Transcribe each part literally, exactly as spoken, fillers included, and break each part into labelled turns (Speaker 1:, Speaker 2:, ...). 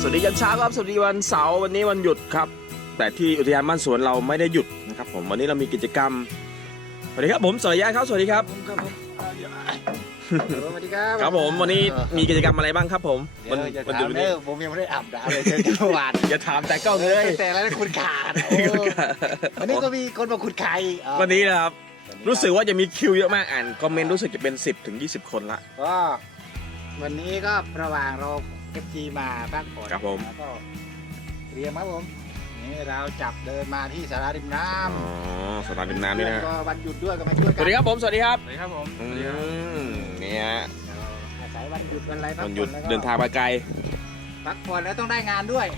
Speaker 1: สวัสดียันเช้าครับสวัสดีวันเสาร์วันนี้วันหยุดครับแต่ที่อุทยานบ้านสวนเราไม่ได้หยุดนะครับผมวันนี้เรามีกิจกรรมสวัสดีครับผมสรยะครับสวัสดีครับ
Speaker 2: ครับผมสวัสดีครับ
Speaker 1: ครับผมวันนี้มีกิจกรรมอะไรบ้างครับผมวัน
Speaker 2: วัน
Speaker 1: หยุด
Speaker 2: นี้
Speaker 1: วันนี้
Speaker 2: ผมยังไม่ได้อาบน้ำเลยเจอกันเมื่อวาน
Speaker 1: อย่าถามแต่กล้องเลย
Speaker 2: แต่แล้วคุณขาดวันนี้ก็มีคนมาขุดไข่
Speaker 1: วันนี้นะครับรู้สึกว่าจะมีคิวเยอะมากอ่านคอมเมนต์รู้สึกจะเป็นสิบถึงยี่สิบคนละ
Speaker 2: ก็วันนี้ก็ระหว่างเราเอฟจีมาพักผ่อน
Speaker 1: ครับผม
Speaker 2: แล้วก็เตรียมครับผมนี่เราจับเดินมาที่สาราริมน้
Speaker 1: อ๋อ
Speaker 2: ำ
Speaker 1: สถานริมน้ำนี่นะ
Speaker 2: ก็วันหยุดด้วยก็มาช่วย
Speaker 1: ส
Speaker 2: กั
Speaker 1: วัสดีครับผมสวัสดีครับ
Speaker 3: สวัสดีครับผม
Speaker 1: อืมเนี่ย
Speaker 2: อาศัยวันหยุดวันอะไรพัก
Speaker 1: วันหยุด
Speaker 2: ผ่อแล้วก็
Speaker 1: เดินทางมาไกล
Speaker 2: พักผ่อนแล้วต้องได้งานด้วย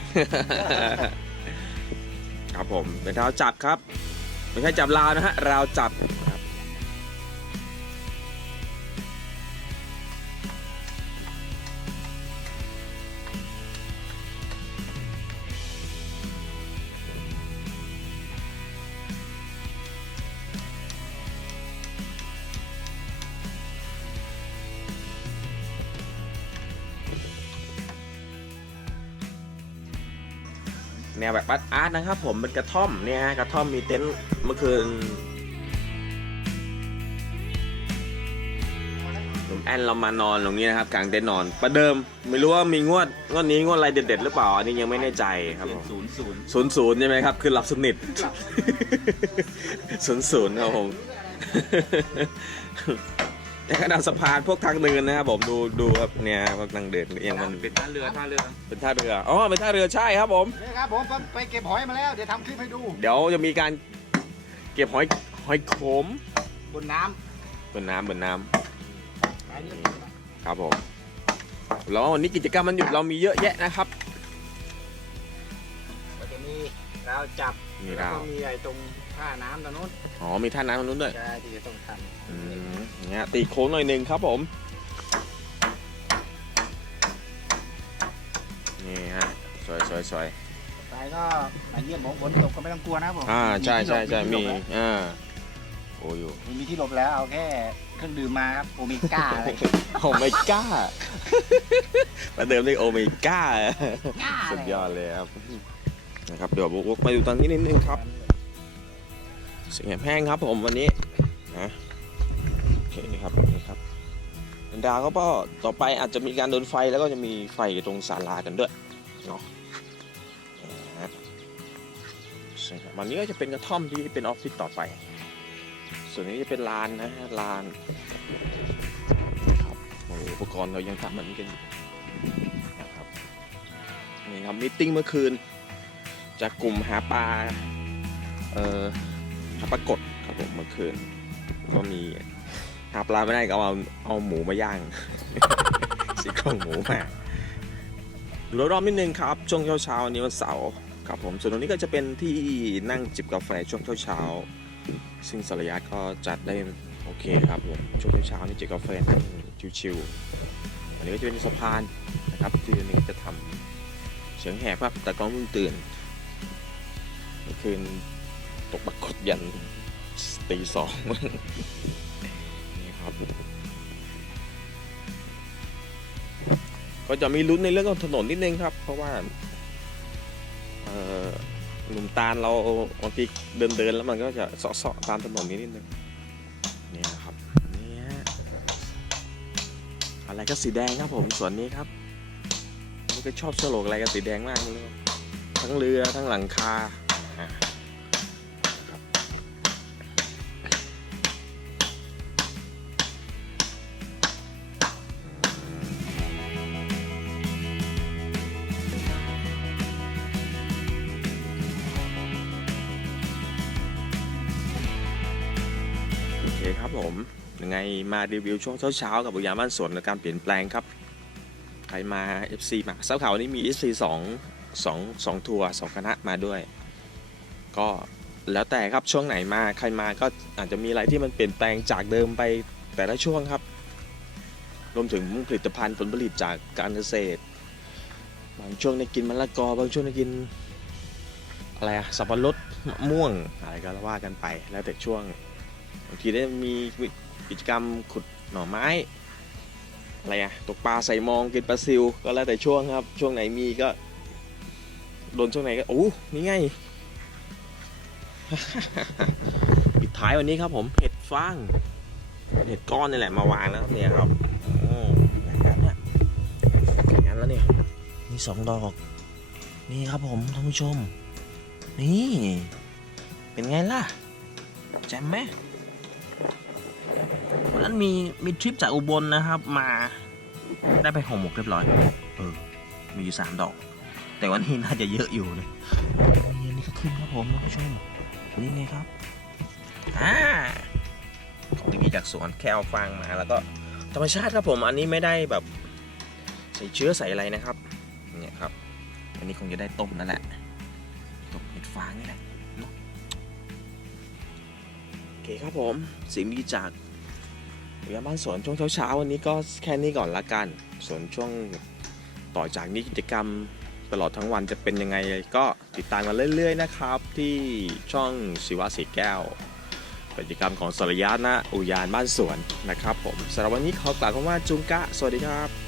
Speaker 1: ครับผมเป็นเท้าจับครับไม่ใช่จับราวนะฮะราวจับครับแนวแบบอาร์ตนะครับผมเป็นกระท่อมเนี่ยฮะกระท่อมมีเต็นท์เมื่อคืนหนุ่มแอนเรามานอนตรงนี้นะครับกลางเต็นท์นอนประเดิมไม่รู้ว่ามีงวดงวดนี้งวดอะไรเด็ดๆหรือเปล่าอันนี้ยังไม่แน่ใจครับผม
Speaker 3: ศูนย์ศูนย์
Speaker 1: ศูนย์ศูนย์ใช่ไหมครับคือหลับสนิทศูนย์ศูนย์ครับผมในขณะสะพานพวกทางเดินนะครับผมดูดูครับเนี่ยพวกทางเดินยังมัน
Speaker 3: เป็นท่าเรือท่าเรือ
Speaker 1: เป็นท่าเรืออ๋อเป็นท่าเรือใช่ครับผม
Speaker 2: นี่ครับผมไปเก็บหอยมาแล้วเดี๋ยวทำคลิปให้ดู
Speaker 1: เดี๋ยวจะมีการเก็บหอยหอยโขม
Speaker 2: บนน้
Speaker 1: บนน้ำบนน้
Speaker 2: ำไปนี่
Speaker 1: ำครับผมแล้ววันนี้กิจกรรมมันหยุดเรามีเยอะแยะนะครับ
Speaker 2: ก็จะมีเราวจับ
Speaker 1: มี
Speaker 2: แล้ว
Speaker 1: ราว
Speaker 2: ก็มีไอ้ตรงท่าน้ำตรงนู้น
Speaker 1: อ๋อมีท่าน้ำตรงนู้นด้วย
Speaker 2: ใช่ที่จะต้องท
Speaker 1: อืมอย่างเงี้ยตีโค้งหน่อยหนึ่งครับผมนี่ฮะสวยสวยสวย
Speaker 2: ำไปก็มาเยี่ยมผมฝนตกก็ไม่ต้องกลัวนะผม
Speaker 1: อ่าใช่ใช่ใช่
Speaker 2: ที่
Speaker 1: มี
Speaker 2: หลบ
Speaker 1: อ่าโอ้อยู่
Speaker 2: มีที่หลบแล้วเอาแค่เครื่องดื่มมาครับโอเมก้าอะไร
Speaker 1: โอเมก้าประเดิมด้วยโอเมก้า
Speaker 2: ก้า
Speaker 1: สุดยอดเลยครับนะครับเดี๋ยววกไปดูตอนนี้นิดนึงครับเสียงแห้งครับผมวันนี้นะโอเคครับนี่ครับดาวก็ต่อไปอาจจะมีการโดนไฟแล้วก็จะมีไฟตรงศาลากันด้วยเนาะนะใช่ครับวันนี้ก็จะเป็นกระท่อมที่เป็นออฟฟิศต่อไป ส่วนนี้จะเป็นลานนะฮะลานครับโอ้อุปกรณ์เรายังทำมันกันอยู่นะครับนี่ครับมีตติ้งเมื่อคืนจากกลุ่มหาปลาเอ่อหาปลากดครับผมเมื่อคืนก็มีหาปลาไม่ได้ก็เอาเอาหมูมาย่าง ซี่โครงหมูมาดูรอบๆนิดนึงครับช่วงเช้าๆวันนี้วันเสาร์ครับผมส่วนตรงนี้ก็จะเป็นที่นั่งจิบกาแฟช่วงเช้าๆซึ่งสรยะก็จัดได้โอเคครับผมช่วงเช้าๆนี่จิบกาแฟนั่งชิวๆอันนี้ก็จะเป็นสะพานนะครับที่อันนี้จะทำเสียงแหบครับแต่กล้องเพิ่งตื่นเมื่อคืนตกบักกดยันตีสองนี่ครับก็จะมีลุ้นในเรื่องของถนนนิดนึงครับเพราะว่าเอ่อหนุ่มตาลเราบางทีเดินเดินแล้วมันก็จะเสาะๆตามถนนนิดนึงเนี่ยครับเนี่ยอะไรก็สีแดงครับผมส่วนนี้ครับผมก็ชอบโฉลกอะไรกันสีแดงมากเลยทั้งเรือทั้งหลังคาครับโอเคครับผมยังไงมารีวิวช่วงเช้าๆกับอุทยานบ้านสวนในการเปลี่ยนแปลงครับใครมา เอฟ ซี มาทราบข่าววันนี้มี เอฟ ซี สองสองสองทัวร์สองคณะมาด้วยก็แล้วแต่ครับช่วงไหนมาใครมาก็อาจจะมีอะไรที่มันเปลี่ยนแปลงจากเดิมไปแต่ละช่วงครับรวมถึงผลิตภัณฑ์ผลผลิตจากการเกษตรบางช่วงได้กินมะละกอบางช่วงได้กินอะไรอะสับปะรดมะม่วงอะไรก็ว่ากันไปแล้วแต่ช่วงบางทีได้มีกิจกรรมขุดหน่อไม้อะไรอะตกปลาใส่มองกินปลาซิวก็แล้วแต่ช่วงครับช่วงไหนมีก็โดนช่วงไหนก็โอ้นี่ไง ปิดท้ายวันนี้ครับผมเห็ดฟางเห็ดก้อนนี่แหละมาวางแล้วเนี่ยครับโอ้แบบนี้อย่างนั้นแล้วเนี่ยนี่สองดอกนี่ครับผมท่านผู้ชมนี่เป็นไงล่ะแจ่มไหมวันนั้นมีมีทริปจากอุบลนะครับมาได้ไปห่อหมกเรียบร้อยเออมีอยู่สามดอกแต่วันนี้น่าจะเยอะอยู่นะนี่นี่ก็ขึ้นครับผมท่านผู้ชมนี่ไงครับอ่าของดีจากสวนแค่เอาฟางมาแล้วก็ธรรมชาติครับผมอันนี้ไม่ได้แบบใส่เชื้อใส่อะไรนะครับเนี่ยครับอันนี้คงจะได้ต้มนั่นแหละต้มเห็ดฟางนี่แหละเนาะโอเคครับผมสิ่งดีจากอุทยานบ้านสวนช่วงเช้าๆวันนี้ก็แค่นี้ก่อนละกันส่วนช่วงต่อจากนี้กิจกรรมตลอดทั้งวันจะเป็นยังไงก็ติดตามกันเรื่อยๆนะครับที่ช่องศิวะสีแก้วกิจกรรมของสรยะนะอุทยานบ้านสวนนะครับผมสำหรับวันนี้ขอกล่าวคำว่าจุงกะสวัสดีครับ